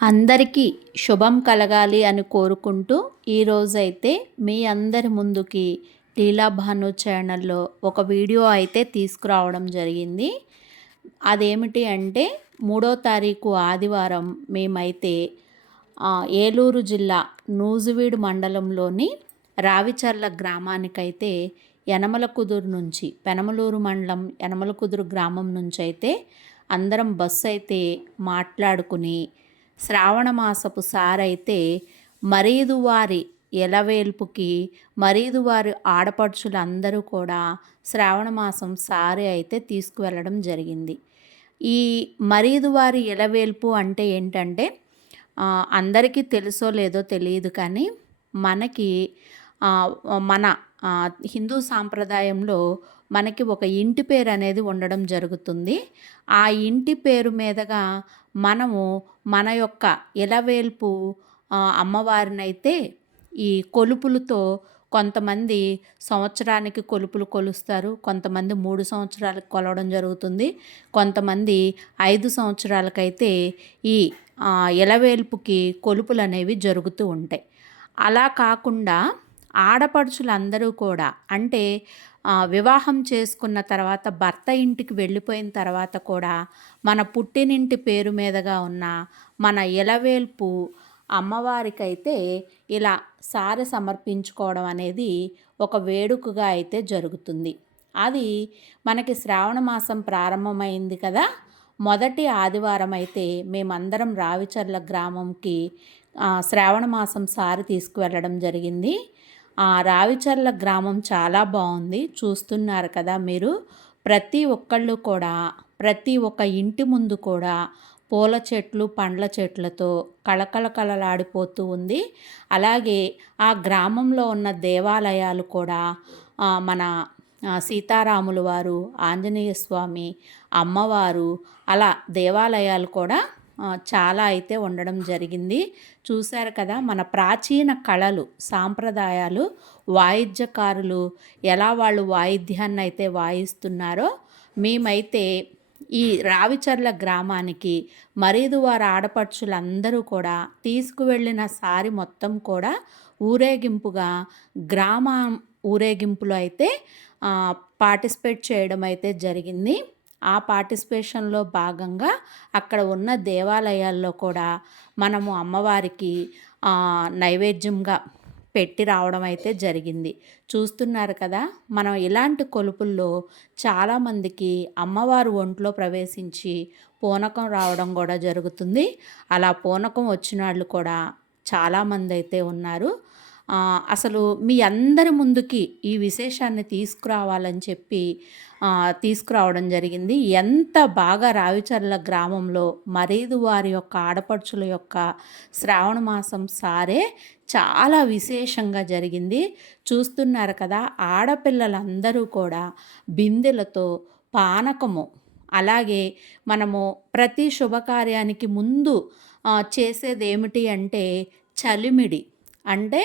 అందరికీ శుభం కలగాలి అని కోరుకుంటూ ఈరోజైతే మీ అందరి ముందుకి లీలా భాను ఛానల్లో ఒక వీడియో అయితే తీసుకురావడం జరిగింది. అదేమిటి అంటే మూడో తారీఖు ఆదివారం మేమైతే ఏలూరు జిల్లా నూజువీడు మండలంలోని రావిచర్ల గ్రామానికైతే యనమల కుదురు నుంచి పెనమలూరు మండలం యనమల కుదురు గ్రామం నుంచి అయితే అందరం బస్సు అయితే మాట్లాడుకుని శ్రావణమాసపు సారైతే మరీదువారి ఎలవేల్పుకి మరీదువారి ఆడపడుచులందరూ కూడా శ్రావణ మాసం సారి అయితే తీసుకువెళ్ళడం జరిగింది. ఈ మరీదువారి ఎలవేల్పు అంటే ఏంటంటే అందరికీ తెలుసో లేదో తెలియదు కానీ మనకి మన హిందూ సాంప్రదాయంలో మనకి ఒక ఇంటి పేరు అనేది ఉండడం జరుగుతుంది. ఆ ఇంటి పేరు మీదగా మనము మన యొక్క ఇలవేల్పు అమ్మవారినైతే ఈ కొలుపులతో కొంతమంది సంవత్సరానికి కొలుపులు కొలుస్తారు. కొంతమంది మూడు సంవత్సరాలకు కొలవడం జరుగుతుంది. కొంతమంది ఐదు సంవత్సరాలకైతే ఈ ఇలవేల్పుకి కొలుపులు అనేవి జరుగుతూ ఉంటాయి. అలా కాకుండా ఆడపడుచులందరూ కూడా అంటే వివాహం చేసుకున్న తర్వాత భర్త ఇంటికి వెళ్ళిపోయిన తర్వాత కూడా మన పుట్టినింటి పేరు మీదగా ఉన్న మన ఇలవేల్పు అమ్మవారికైతే ఇలా సారె సమర్పించుకోవడం అనేది ఒక వేడుకగా అయితే జరుగుతుంది. అది మనకి శ్రావణ మాసం ప్రారంభమైంది కదా మొదటి ఆదివారం అయితే మేమందరం రావిచర్ల గ్రామంకి శ్రావణ మాసం సారి తీసుకువెళ్ళడం జరిగింది. రావిచర్ల గ్రామం చాలా బాగుంది. చూస్తున్నారు కదా మీరు. ప్రతి ఒక్కళ్ళు కూడా ప్రతి ఒక్క ఇంటి ముందు కూడా పూల చెట్లు పండ్ల చెట్లతో కళకళ కళలాడిపోతూ ఉంది. అలాగే ఆ గ్రామంలో ఉన్న దేవాలయాలు కూడా మన సీతారాములు వారు ఆంజనేయ స్వామి అమ్మవారు అలా దేవాలయాలు కూడా చాలా అయితే ఉండడం జరిగింది. చూశారు కదా మన ప్రాచీన కళలు సాంప్రదాయాలు వాయిద్యకారులు ఎలా వాళ్ళు వాయిద్యాన్ని అయితే వాయిస్తున్నారో మేమైతే ఈ రావిచర్ల గ్రామానికి మరీదు వారి ఆడపడుచులందరూ కూడా తీసుకువెళ్ళిన సారి మొత్తం కూడా ఊరేగింపుగా గ్రామ ఊరేగింపులో అయితే పార్టిసిపేట్ చేయడం అయితే జరిగింది. ఆ పార్టిసిపేషన్లో భాగంగా అక్కడ ఉన్న దేవాలయాల్లో కూడా మనము అమ్మవారికి నైవేద్యంగా పెట్టి రావడం అయితే జరిగింది. చూస్తున్నారు కదా మనం ఇలాంటి కొలుపుల్లో చాలామందికి అమ్మవారు ఒంట్లో ప్రవేశించి పూనకం రావడం కూడా జరుగుతుంది. అలా పూనకం వచ్చిన వాళ్ళు కూడా చాలామంది అయితే ఉన్నారు. అసలు మీ అందరి ముందుకి ఈ విశేషాన్ని తీసుకురావాలని చెప్పి తీసుకురావడం జరిగింది. ఎంత బాగా రావిచర్ల గ్రామంలో మరీదు వారి యొక్క ఆడపడుచుల యొక్క శ్రావణ మాసం సారే చాలా విశేషంగా జరిగింది. చూస్తున్నారు కదా ఆడపిల్లలందరూ కూడా బిందెలతో పానకము అలాగే మనము ప్రతి శుభకార్యానికి ముందు చేసేది ఏమిటి అంటే చలిమిడి. అంటే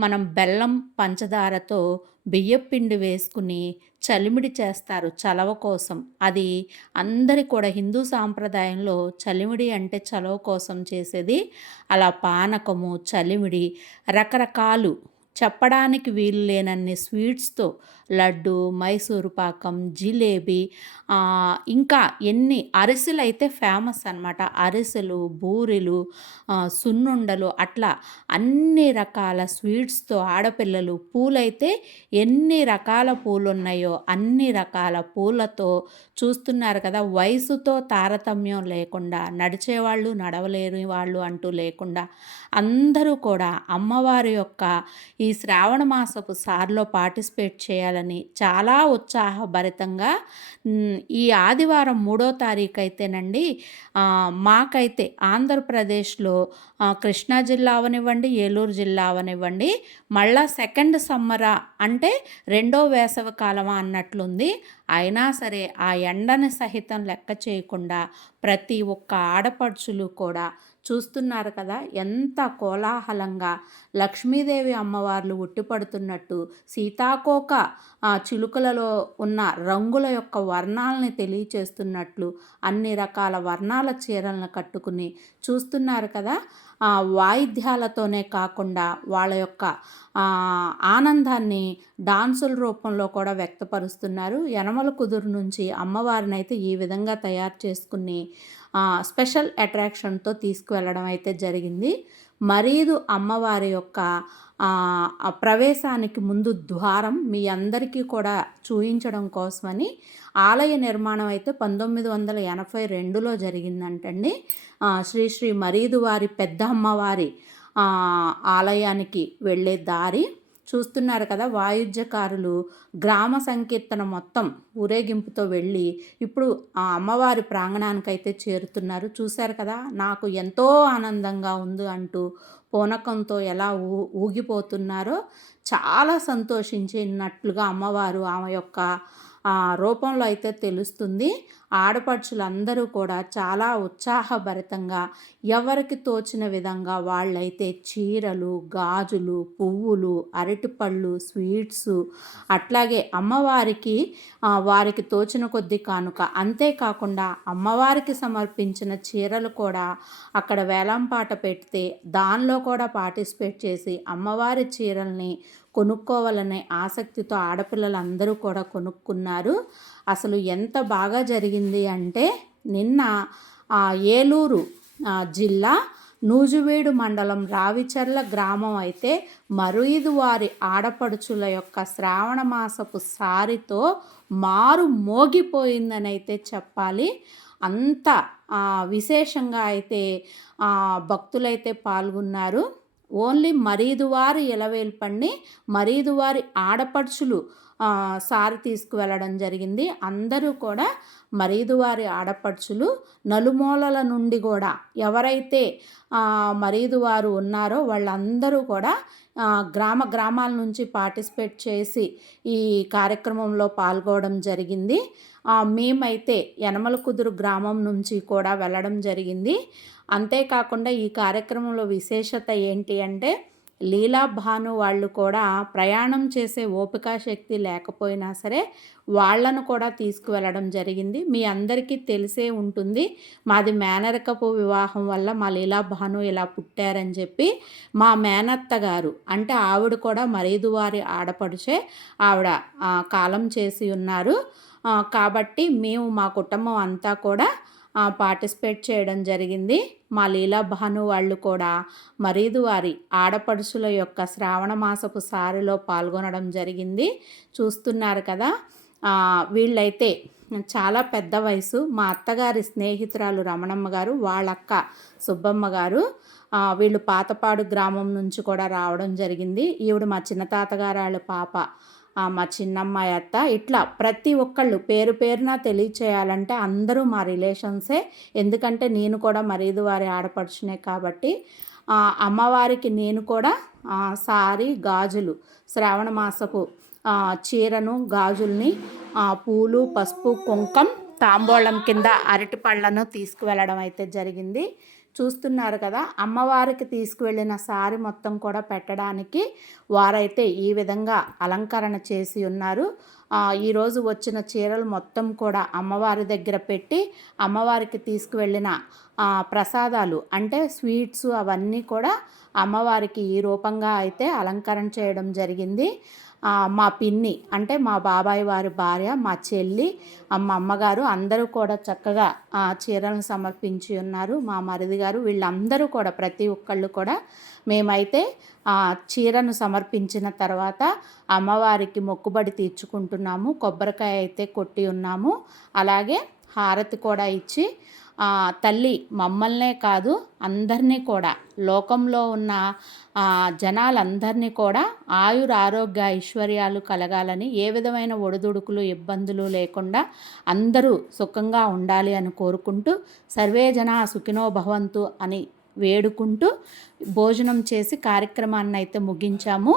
మనం బెల్లం పంచదారతో బియ్యపిండి వేసుకుని చలిమిడి చేస్తారు చలవ కోసం. అది అందరి కూడా హిందూ సాంప్రదాయంలో చలిమిడి అంటే చలవ కోసం చేసేది. అలా పానకము చలిమిడి రకరకాలు చెప్పడానికి వీలు లేనన్ని స్వీట్స్తో లడ్డు మైసూరు పాకం జిలేబీ ఇంకా ఎన్ని అరిసెలు అయితే ఫేమస్ అనమాట అరిసెలు బూరెలు సున్నుండలు అట్లా అన్ని రకాల స్వీట్స్తో ఆడపిల్లలు పూలైతే ఎన్ని రకాల పూలు ఉన్నాయో అన్ని రకాల పూలతో చూస్తున్నారు కదా. వయసుతో తారతమ్యం లేకుండా నడిచేవాళ్ళు నడవలేని వాళ్ళు అంటూ లేకుండా అందరూ కూడా అమ్మవారి యొక్క ఈ ఈ శ్రావణ మాసపు సార్లో పార్టిసిపేట్ చేయాలని చాలా ఉత్సాహభరితంగా ఈ ఆదివారం మూడో తారీఖు అయితేనండి మాకైతే ఆంధ్రప్రదేశ్లో కృష్ణా జిల్లా అవనివ్వండి ఏలూరు జిల్లా అవనివ్వండి మళ్ళా సెకండ్ సమ్మరా అంటే రెండో వేసవి కాలమా అన్నట్లుంది. అయినా సరే ఆ ఎండని సహితం లెక్క చేయకుండా ప్రతి ఒక్క ఆడపడుచులు కూడా చూస్తున్నారు కదా ఎంత కోలాహలంగా లక్ష్మీదేవి అమ్మవార్లు ఉట్టిపడుతున్నట్టు సీతాకోక చిలుకలలో ఉన్న రంగుల యొక్క వర్ణాలని తెలియచేస్తున్నట్లు అన్ని రకాల వర్ణాల చీరలను కట్టుకుని చూస్తున్నారు కదా. ఆ వాయిద్యాలతోనే కాకుండా వాళ్ళ యొక్క ఆనందాన్ని డాన్సుల రూపంలో కూడా వ్యక్తపరుస్తున్నారు. యనమల కుదురు నుంచి అమ్మవారిని అయితే ఈ విధంగా తయారు చేసుకుని స్పెషల్ అట్రాక్షన్తో తీసుకువెళ్ళడం అయితే జరిగింది. మరీదు అమ్మవారి యొక్క ప్రవేశానికి ముందు ద్వారం మీ అందరికీ కూడా చూయించడం కోసమని ఆలయ నిర్మాణం అయితే పంతొమ్మిది వందల ఎనభై రెండులో జరిగిందంటండి. శ్రీ శ్రీ మరీదు వారి పెద్ద అమ్మవారి ఆలయానికి వెళ్ళే దారి. చూస్తున్నారు కదా వాయిద్యకారులు. గ్రామ సంకీర్తన మొత్తం ఊరేగింపుతో వెళ్ళి ఇప్పుడు ఆ అమ్మవారి ప్రాంగణానికైతే చేరుతున్నారు. చూశారు కదా నాకు ఎంతో ఆనందంగా ఉంది అంటూ పూనకంతో ఎలా ఊ ఊగిపోతున్నారో చాలా సంతోషించినట్లుగా అమ్మవారు ఆమె యొక్క రూపంలో అయితే తెలుస్తుంది. ఆడపడుచులందరూ కూడా చాలా ఉత్సాహభరితంగా ఎవరికి తోచిన విధంగా వాళ్ళైతే చీరలు గాజులు పువ్వులు అరటిపళ్ళు స్వీట్స్ అట్లాగే అమ్మవారికి వారికి తోచిన కొద్ది కానుక. అంతేకాకుండా అమ్మవారికి సమర్పించిన చీరలు కూడా అక్కడ వేలంపాట పెడితే దానిలో కూడా పార్టిసిపేట్ చేసి అమ్మవారి చీరల్ని కొనుక్కోవాలనే ఆసక్తితో ఆడపిల్లలందరూ కూడా కొనుక్కున్నారు. అసలు ఎంత బాగా జరిగింది అంటే నిన్న ఏలూరు జిల్లా నూజువేడు మండలం రావిచర్ల గ్రామం అయితే మరుయిదు వారి ఆడపడుచుల యొక్క శ్రావణ మాసపు సారితో మారు మోగిపోయిందని అయితే చెప్పాలి. అంత విశేషంగా అయితే భక్తులైతే పాల్గొన్నారు. ఓన్లీ మరీదువారి ఎలవేల్పండి మరీదువారి ఆడపడుచులు సారి తీసుకువెళ్ళడం జరిగింది. అందరూ కూడా మరీదువారి ఆడపడుచులు నలుమూలల నుండి కూడా ఎవరైతే మరీదువారు ఉన్నారో వాళ్ళందరూ కూడా గ్రామ గ్రామాల నుంచి పార్టిసిపేట్ చేసి ఈ కార్యక్రమంలో పాల్గొనడం జరిగింది. మేమైతే యనమల కుదురు గ్రామం నుంచి కూడా వెళ్ళడం జరిగింది. అంతేకాకుండా ఈ కార్యక్రమంలో విశేషత ఏంటి అంటే లీలా భాను వాళ్ళు కూడా ప్రయాణం చేసే ఓపిక శక్తి లేకపోయినా సరే వాళ్ళను కూడా తీసుకువెళ్ళడం జరిగింది. మీ అందరికీ తెలిసే ఉంటుంది మాది మేనరకపు వివాహం వల్ల మా లీలా భాను ఇలా పుట్టారని చెప్పి. మా మేనత్త గారు అంటే ఆవిడ కూడా మరీదువారి ఆడపడిచే ఆవిడ కాలం చేసి ఉన్నారు. కాబట్టి మేము మా కుటుంబం అంతా కూడా పార్టిసిపేట్ చేయడం జరిగింది. మా లీలా భాను వాళ్ళు కూడా మరీదు వారి ఆడపడుచుల యొక్క శ్రావణ మాసపు సారిలో పాల్గొనడం జరిగింది. చూస్తున్నారు కదా వీళ్ళైతే చాలా పెద్ద వయసు. మా అత్తగారి స్నేహితురాలు రమణమ్మ గారు వాళ్ళక్క సుబ్బమ్మ గారు వీళ్ళు పాతపాడు గ్రామం నుంచి కూడా రావడం జరిగింది. ఈవిడ మా చిన్న తాతగారు వాళ్ళ పాప. మా చిన్నమ్మాయి అత్త ఇట్లా ప్రతి ఒక్కళ్ళు పేరు పేరున తెలియచేయాలంటే అందరూ మా రిలేషన్సే. ఎందుకంటే నేను కూడా మరీదు వారి ఆడపడుచునే కాబట్టి అమ్మవారికి నేను కూడా సారీ గాజులు శ్రావణ మాసపు చీరను గాజుల్ని పూలు పసుపు కుంకం తాంబూలం కింద అరటి పళ్ళను తీసుకువెళ్ళడం అయితే జరిగింది. చూస్తున్నారు కదా అమ్మవారికి తీసుకువెళ్ళిన సారి మొత్తం కూడా పెట్టడానికి వారైతే ఈ విధంగా అలంకరణ చేసి ఉన్నారు. ఈరోజు వచ్చిన చీరలు మొత్తం కూడా అమ్మవారి దగ్గర పెట్టి అమ్మవారికి తీసుకువెళ్ళిన ప్రసాదాలు అంటే స్వీట్స్ అవన్నీ కూడా అమ్మవారికి ఈ రూపంగా అయితే అలంకరణ చేయడం జరిగింది. మా పిన్ని అంటే మా బాబాయ్ వారి భార్య మా చెల్లి మా అమ్మగారు అందరూ కూడా చక్కగా చీరలను సమర్పించి ఉన్నారు. మా మరిది గారు వీళ్ళందరూ కూడా ప్రతి ఒక్కళ్ళు కూడా మేమైతే చీరను సమర్పించిన తర్వాత అమ్మవారికి మొక్కుబడి తీర్చుకుంటున్నాము. కొబ్బరికాయ అయితే కొట్టి ఉన్నాము. అలాగే హారతి కూడా ఇచ్చి తల్లి మమ్మల్నే కాదు అందరినీ కూడా. లోకంలో ఉన్న జనాలందరినీ కూడా ఆయుర ఆరోగ్య ఐశ్వర్యాలు కలగాలని ఏ విధమైన ఒడిదుడుకులు ఇబ్బందులు లేకుండా అందరూ సుఖంగా ఉండాలి అని కోరుకుంటూ సర్వే జన సుఖినో భవంతు అని వేడుకుంటూ భోజనం చేసి కార్యక్రమాన్ని అయితే ముగించాము.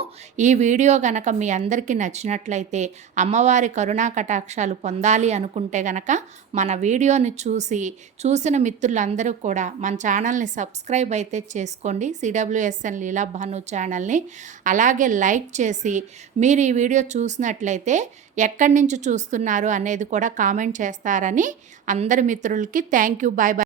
ఈ వీడియో గనక మీ అందరికీ నచ్చినట్లయితే అమ్మవారి కరుణా కటాక్షాలు పొందాలి అనుకుంటే గనక మన వీడియోని చూసి చూసిన మిత్రులందరూ కూడా మన ఛానల్ని సబ్స్క్రైబ్ అయితే చేసుకోండి. సిడబ్ల్యూఎస్ఎన్ లీలా భాను ఛానల్ని అలాగే లైక్ చేసి మీరు ఈ వీడియో చూసినట్లయితే ఎక్కడి నుంచి చూస్తున్నారు అనేది కూడా కామెంట్ చేస్తారని అందరి మిత్రులకి థ్యాంక్ యూ బాయ్ బాయ్.